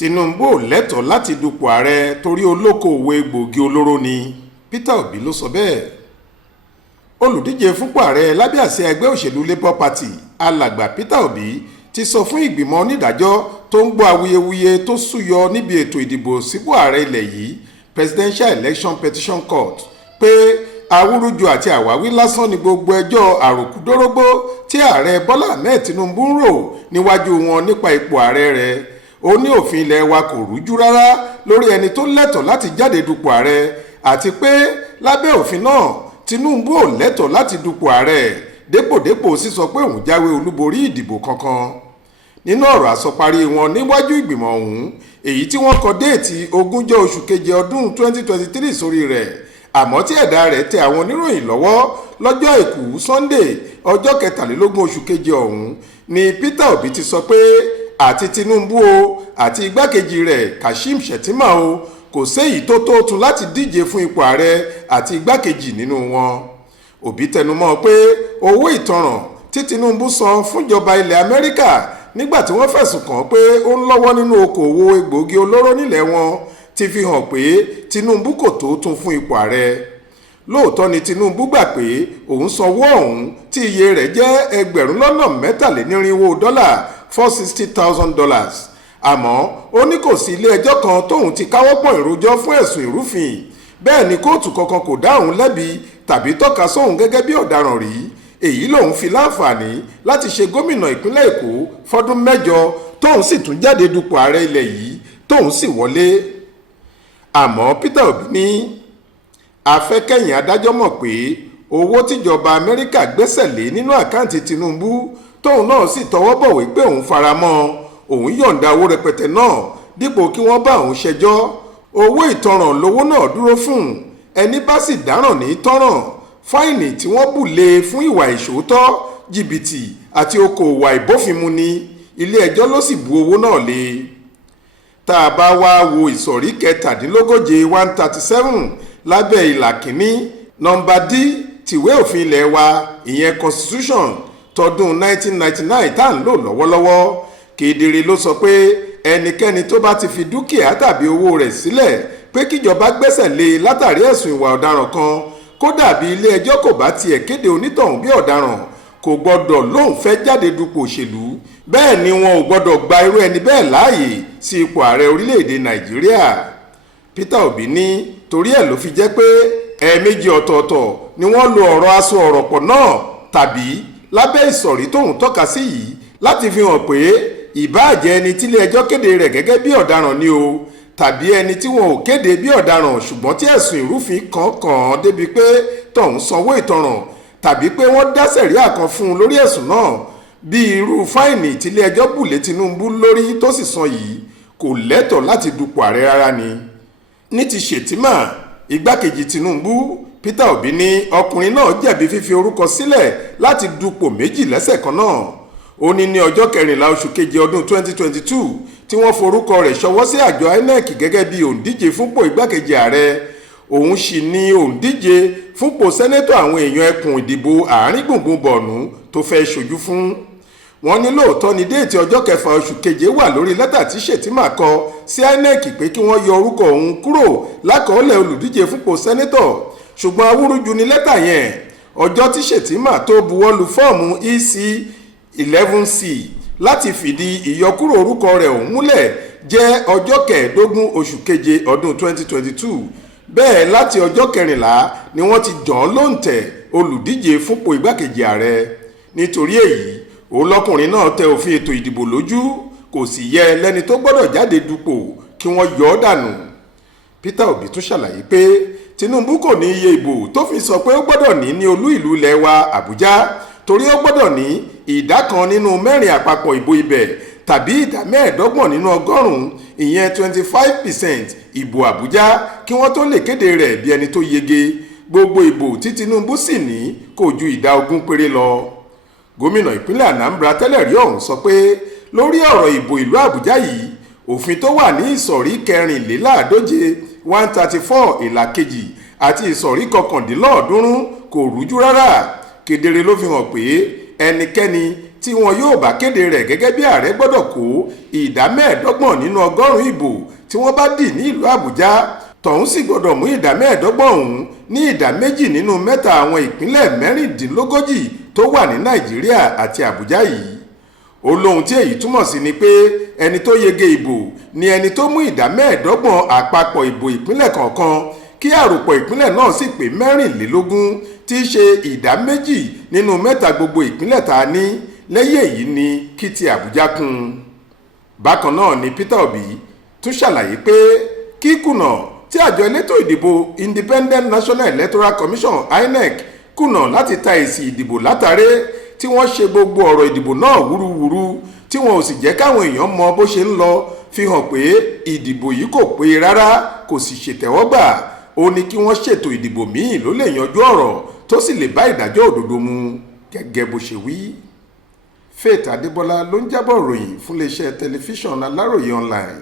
Tinubu ò lẹ́tọ̀ọ́ láti dupò ààrẹ torí olókoòwò egbòogi olóró ni. Peter Obi ló sọ bẹ́ẹ̀. Olùdíje fúnpò ààrẹ lábẹ́ àsíá ẹgbẹ́ òṣèlú Labour Party alàgbà Peter Obi ti sọ fún ìgbìmọ̀ onídàájọ́ tó ń gbọ́ awuyewuye tó súyọ níbi ètò ìdìbò sípò ààrẹ ilẹ̀ yìí Presidential Election Petition Court pé awúrúju àti àwáwí lásán ni gbogbo ẹjọ́ àròkúdórógbó tí ààrẹ Bọ́lá Ahmed Tinubu ń rò níwájú wọn nípa ipò ààrẹ rẹ̀. Ó ní òfin ilẹ̀ wa kò rújú rárá lórí ẹni tó lẹ́tọ̀ọ́ láti jáde dupò ààrẹ àti pé lábẹ́ òfin náà Tinubu ò lẹ́tọ̀ọ́ láti dupò ààrẹ dépòdépò sísọ pé òun jáwé olúborí ìdìbò kankan. Nínú ọ̀rọ̀ àsọparí wọn níwájú ìgbìmọ̀ ọ̀hún èyí tí wọ́n kọ déètì 20 oṣù keje ọdún 2023 sórí rẹ̀ àmọ́ tí ẹ̀dá rẹ̀ tẹ àwọn oníròyìn lọ́wọ́ lọ́jọ́ àìkú Sunday ọjọ́ 23 oṣù keje ọ̀hún ni Peter Obi ti sọ pé àti Tinubu o àti igbákejì rẹ̀ Kashim Shettima o kò séyìí tó tún láti díje fún ipò ààrẹ àti igbákejì nínú wọn. Obi tẹnumọ́ pé owó ìtanràn tí Tinubu san fúnjọba ilẹ̀ Amẹ́ríkà nígbà tí wọ́n fẹ̀sùn kàn pé ó ń lọ́wọ́ nínú okòwò egbòogi olóró nílẹ̀ wọn ti fi hàn pé Tinubu kò tó tún fún ipò ààrẹ. Lóòótọ́ ni Tinubu gbà pé òun sanwó ọ̀hún tí iye rẹ̀ jẹ́ $3,400 $460,000 àmọ́ ó ní kò sí ilé ẹjọ́ kan tóun ti káwọ́ pọ̀n ìrójọ́ fún ẹ̀sùn ìrúfin bẹ́ẹ̀ ni kóòtù kankan kò dá òun lẹ́bi tàbí tọ́ka sóhun gẹ́gẹ́ bí ọ̀daràn rí. Èyí lòun fi láǹfààní láti ṣe gómìnà ìpínlẹ̀ Èkó fọ́dún 7 tóun sì tún jáde dupò ààrẹ ilẹ̀ yìí tóun sì wọlé. Àmọ́ Peter Obi ní afẹ́kẹ̀yìn adájọ́ mọ̀ pé owó tíjọba Amẹ́ríkà gbẹ́sẹ̀ lé nínú àkáǹtì Tinubu tóun náà sì tọwọ́ bọ̀wé pé òun faramọ́ òun yọ̀ǹda owó rẹpẹtẹ náà dípò kí wọ́n bá òun ṣẹjọ́. Owó ìtanràn lówó náà dúró fún ẹni bá sì dáràn ní tọ́ràn. Fáìnì tí wọ́n bù lé fún ìwà ìṣòótọ́ jìbìtì àti okòòwò àìbófinmu ni ilé ẹjọ́ ló sì bu owó náà lé. Tá a bá wá wo ìsọ̀rí 17 137 lábẹ́ ìlà kìíní nọ́mbà D tìwé òfin ilẹ̀ wa ìyẹn Constitution tọdún 1999 tá à ń lò lọ́wọ́lọ́wọ́ kedere ló sọ pé ẹnikẹ́ni tó bá ti fi dúkìá tàbí owó rẹ̀ sílẹ̀ pé kíjọba gbẹ́sẹ̀ lé látàrí ẹ̀sùn ìwà ọ̀daràn kan kódà bí ilé ẹjọ́ kò bá tiẹ̀ kéde onítọ̀hún bí ọ̀daràn kò gbọ́dọ̀ lóun fẹ́ jáde dupò òṣèlú bẹ́ẹ̀ ni wọn ò gbọ́dọ̀ gba irú ẹni bẹ́ẹ̀ láàyè sí ipò ààrẹ orílẹ̀-èdè Nàìjíríà. Peter Obi ní torí ẹ̀ ló fi jẹ́ pé ẹ̀ẹ̀mejì ọ̀tọ̀ọ̀tọ̀ ni wọ́n lo ọ̀rọ̀ aṣọ ọ̀rọ̀ pọ̀ náà tàbí lábẹ́ ìsọ̀rí tóun tọ́ka sí yìí láti fi hàn pé ìbáàjẹ́ ẹni tílé ẹjọ́ kéde rẹ̀ gẹ́gẹ́ bí ọ̀daràn ni o tàbí ẹni tí wọn ò kéde bí ọ̀daràn ṣùgbọ́n tí ẹ̀sùn ìrúfin kàn débi pé tọ̀hún sanwó ìtanràn tàbí pé wọ́n dá sẹ̀ríà kan fún un lórí ẹ̀sùn náà bí irú fáìnì tílé ẹjọ́ bù lé Tinubu lórí tó sì san yìí kò lẹ́tọ̀ọ́ láti dupò ààrẹ rárá ni. Ní ti Shettima igbákejì Tinubu Peter Obi ní ọkùnrin náà jẹ̀bi fífi orúkọ sílẹ̀ láti dupò méjì lẹ́sẹ̀ kan náà. Ó ní ọjọ́ 14 oṣù keje ọdún 2022 tí wọ́n forúkọ rẹ̀ ṣọwọ́ sí àjọ INEC gẹ́gẹ́ bí òǹdíje fúnpò igbákejì ààrẹ òun sì ní òǹdíje fúnpò sẹ́nẹ́tọ̀ àwọn èèyàn ẹkùn ìdìbò àárín gbùngbùn Bọ̀ọ̀nù tó fẹ́ ṣojú fún. Wọ́n ní lóòótọ́ ni déètì ọjọ́ 6 oṣù keje wà lórí lẹ́tà tí Shettima kọ sí INEC pé kí wọ́n yọ orúkọ òun kúrò lákọọ́lẹ̀ olùdíje fúnpò sẹ́nẹ́tọ̀ ṣùgbọ́n awúrúju ni lẹ́tà yẹn ọjọ́ tí Shettima tó buwọ́lu fọ́ọ̀mù EC 11C láti fìdí ìyọkúrò orúkọ rẹ̀ ọ̀hún múlẹ̀ jẹ́ ọjọ́ 15 oṣù keje ọdún 2022 bẹ́ẹ̀ láti ọjọ́ 14 ni wọ́n ti jàn án lóǹtẹ̀ olùdíje fúnpò igbákejì ààrẹ. Nítorí èyí olọ́kùnrin náà tẹ òfin ètò ìdìbò lójú kò sì yẹ lẹ́ni tó gbọ́dọ̀ jáde dupò kí wọ́n yọ ọ́ dànù. Peter Obi tún ṣàlàyé pé Tinubu kò ní iye ìbò tó fi sọ pé ó gbọ́dọ̀ ní olú ìlú ilẹ̀ wa Àbújá torí ó gbọ́dọ̀ ní 1/4 nínú 4 àpapọ̀ ìbò ibẹ̀ tàbí 25 nínú 100 ìyẹn 25% ìbò Àbújá kí wọ́n tó lè kéde rẹ̀ bí ẹni tó yege. Gbogbo ìbò tí Tinubu sì ní kò ju 20 péré lọ. Gómìnà ìpínlẹ̀ Anambra tẹ́lẹ̀ rí ọ̀hún sọ pé lórí ọ̀rọ̀ ìbò ìlú Àbújá yìí òfin tó wà ní ìsọ̀rí 134 ìlà kejì àti ìsọ̀rí 99 kò rújú rárá. Kedere ló fi hàn pé ẹnikẹ́ni tí wọn yóò bá kéde rẹ̀ gẹ́gẹ́ bí ààrẹ gbọ́dọ̀ kó ìdá 25 nínú 100 ìbò tí wọ́n bá dì ní ìlú Àbújá, tọ̀hún sì gbọ́dọ̀ mú ìdá 25 ọ̀hún ní ìdá 2 nínú 3 àwọn ìpínlẹ̀ 36 tó wà ní Nàìjíríà àti Àbújá yìí. Ó lóhun tí èyí túmọ̀ sí ni pé ẹni tó yege ìbò ni ẹni tó mú ìdá 25 àpapọ̀ ìbò ìpínlẹ̀ kọ̀ọ̀kan, kí àròpọ̀ ìpínlẹ̀ náà sì pé 24 tí í ṣe ìdá 2 nínú 3 gbogbo ìpínlẹ̀ tá a ní. Lẹ́yìn èyí ni kí ti Àbújá kún. Bákan náà ni Peter Obi tún ṣàlàyé pé kíkùnà tí àjọ elétò ìdìbò Independent National Electoral Commission INEC kùnà láti ta èsì ìdìbò látàrí tí wọ́n ṣe gbogbo ọ̀rọ̀ ìdìbò náà wúruwúru tí wọn ò sì jẹ́ káwọn èèyàn mọ bó ṣe ń lọ, fi hàn pé ìdìbò yìí kò pé rárá, kò sì ṣètẹ́wọ́gbà. Ó ní kí wọ́n ṣètò ìdìbò míì ló lè yanjú ọ̀rọ̀ tó sì lè bá ìdájọ́ òdodo mu gẹ́gẹ́ bó ṣe wí. Faith Adébọ́lá ló ń jábọ̀ ròyìn fún iléeṣẹ́ tẹlifíṣàn Aláròye online.